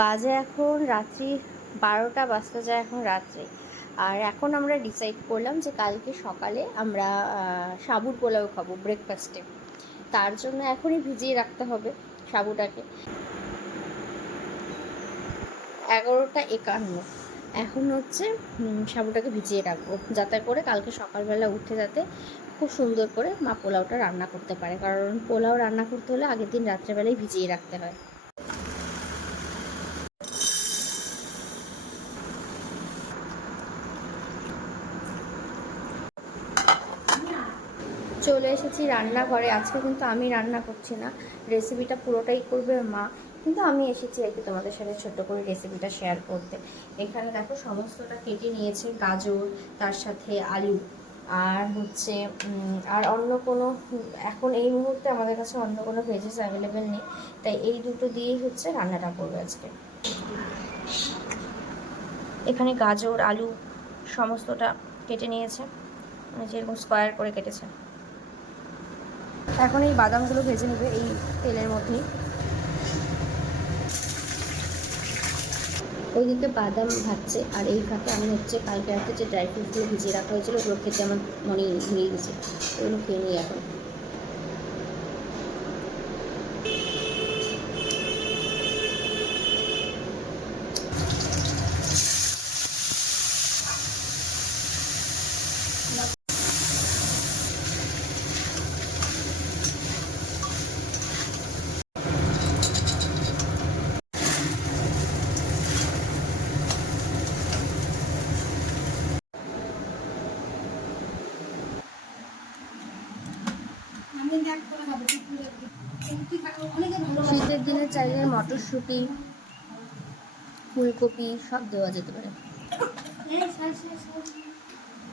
বাজে এখন রাত্রি 12টা বাজতে যায় এখন রাত্রে। আর এখন আমরা ডিসাইড করলাম যে কালকে সকালে আমরা সাবুর পোলাও খাবো ব্রেকফাস্টে। তার জন্য এখনই ভিজিয়ে রাখতে হবে সাবুটাকে। 11টা 51 এখন হচ্ছে সাবুটাকে ভিজিয়ে রাখবো যাতে করে কালকে সকালবেলা উঠে যাতে খুব সুন্দর করে মা পোলাওটা রান্না করতে পারে, কারণ পোলাও রান্না করতে হলে আগের দিন রাত্রেবেলায় ভিজিয়ে রাখতে হয়। চলে এসেছি রান্নাঘরে। আজকে কিন্তু আমি রান্না করছি না, রেসিপিটা পুরোটাই করবে মা, কিন্তু আমি এসেছি আর কি তোমাদের সাথে ছোট্ট করে রেসিপিটা শেয়ার করতে। এখানে দেখো সমস্তটা কেটে নিয়েছে, গাজর, তার সাথে আলু, আর হচ্ছে আর অন্য কোনো এখন এই মুহূর্তে আমাদের কাছে অন্য কোনো ভেজেস অ্যাভেলেবেল নেই, তাই এই দুটো দিয়েই হচ্ছে রান্নাটা করবে আজকে। এখানে গাজর আলু সমস্তটা কেটে নিয়েছে, মানে যেরকম স্কোয়ার করে কেটেছে। এখন এই বাদামগুলো ভেজে নেবে এই তেলের মধ্যেই। ওইদিকে বাদাম ভাজছে, আর এই ফাঁকে আমি হচ্ছে কালকে রাতে যে ড্রাই ফ্রুটগুলো ভিজিয়ে রাখা হয়েছিল ওগুলো খেতে আমার মনে ভুলে গেছে, ওগুলো খেয়ে নিই এখন। শীতের দিনে চাইলে মটরশুঁটি, ফুলকপি সব দেওয়া যেতে পারে।